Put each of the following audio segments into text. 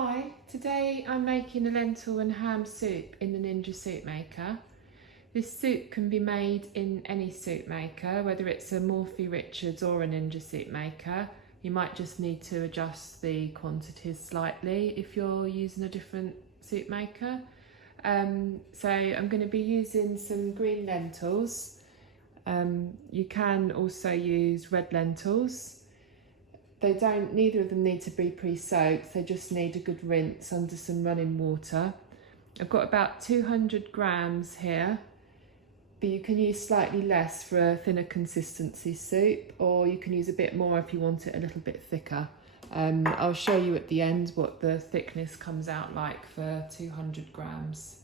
Hi, today I'm making a lentil and ham soup in the Ninja soup maker. This soup can be made in any soup maker, whether it's a Morphy Richards or a Ninja soup maker. You might just need to adjust the quantities slightly if you're using a different soup maker. So I'm going to be using some green lentils. You can also use red lentils. Neither of them need to be pre-soaked, they just need a good rinse under some running water. I've got about 200 grams here, but you can use slightly less for a thinner consistency soup, or you can use a bit more if you want it a little bit thicker. I'll show you at the end what the thickness comes out like for 200 grams.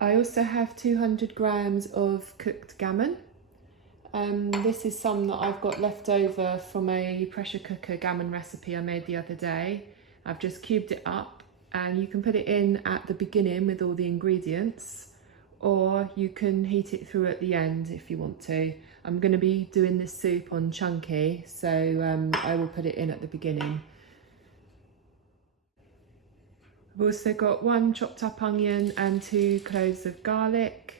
I also have 200 grams of cooked gammon. This is some that I've got left over from a pressure cooker gammon recipe I made the other day. I've just cubed it up, and you can put it in at the beginning with all the ingredients, or you can heat it through at the end if you want to. I'm going to be doing this soup on chunky, so I will put it in at the beginning. I've also got 1 chopped up onion and 2 cloves of garlic.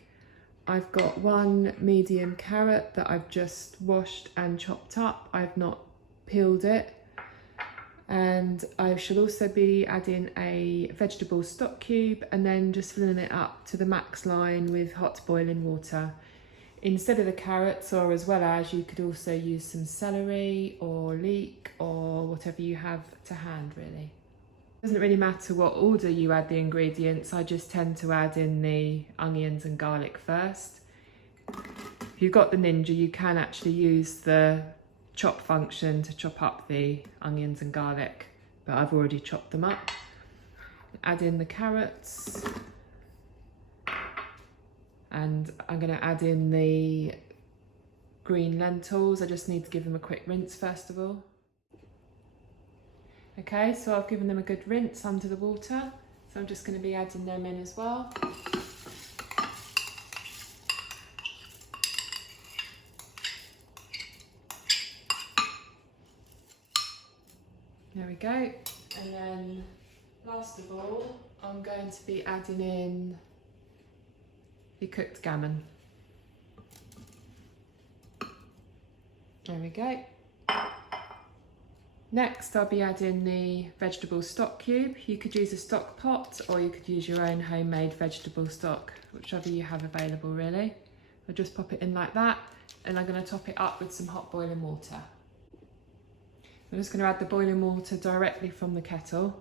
I've got 1 medium carrot that I've just washed and chopped up. I've not peeled it. And I shall also be adding a vegetable stock cube and then just filling it up to the max line with hot boiling water. Instead of the carrots, or as well as, you could also use some celery or leek or whatever you have to hand, really. It doesn't really matter what order you add the ingredients, I just tend to add in the onions and garlic first. If you've got the Ninja, you can actually use the chop function to chop up the onions and garlic, but I've already chopped them up. Add in the carrots, and I'm going to add in the green lentils. I just need to give them a quick rinse first of all. Okay, so I've given them a good rinse under the water, so I'm just going to be adding them in as well. There we go. And then last of all, I'm going to be adding in the cooked gammon. There we go. Next, I'll be adding the vegetable stock cube. You could use a stock pot, or you could use your own homemade vegetable stock, whichever you have available really. I'll just pop it in like that, and I'm going to top it up with some hot boiling water. I'm just going to add the boiling water directly from the kettle,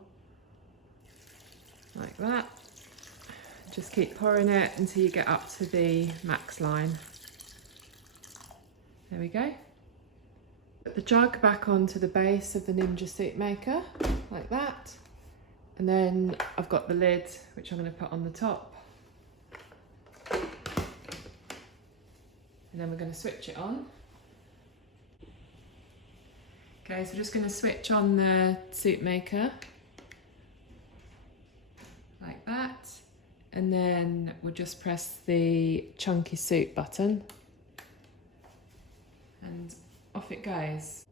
like that. Just keep pouring it until you get up to the max line. There we go. Put the jug back onto the base of the Ninja soup maker, like that. And then I've got the lid, which I'm going to put on the top. And then we're going to switch it on. Okay, so we're just going to switch on the soup maker, like that. And then we'll just press the chunky soup button. And off it goes.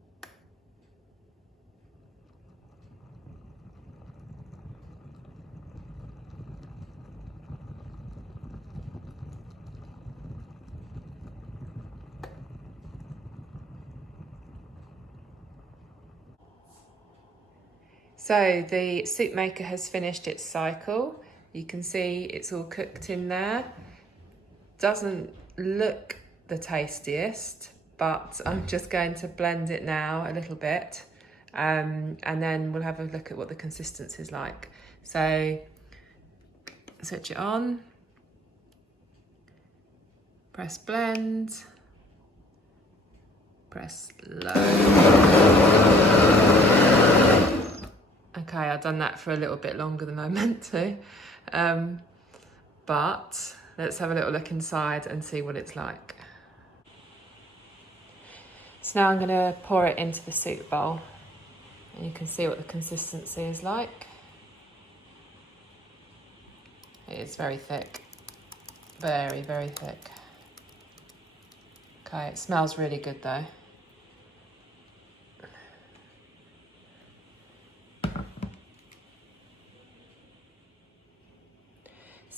So the soup maker has finished its cycle. You can see it's all cooked in there. Doesn't look the tastiest, but I'm just going to blend it now a little bit, and then we'll have a look at what the consistency is like. So switch it on, press blend, press low. Okay, I've done that for a little bit longer than I meant to, but let's have a little look inside and see what it's like. So now I'm going to pour it into the soup bowl, and you can see what the consistency is like. It is very thick, very, very thick. Okay, it smells really good though.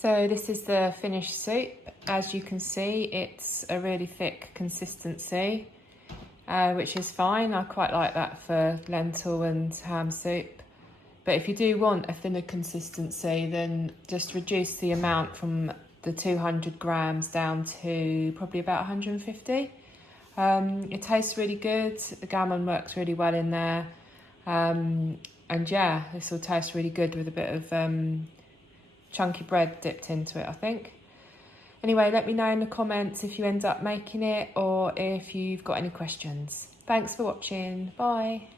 So this is the finished soup. As you can see, it's a really thick consistency, which is fine. I quite like that for lentil and ham soup. But if you do want a thinner consistency, then just reduce the amount from the 200 grams down to probably about 150. It tastes really good. The gammon works really well in there. And yeah, this will taste really good with a bit of chunky bread dipped into it, I think. Anyway, let me know in the comments if you end up making it or if you've got any questions. Thanks for watching. Bye.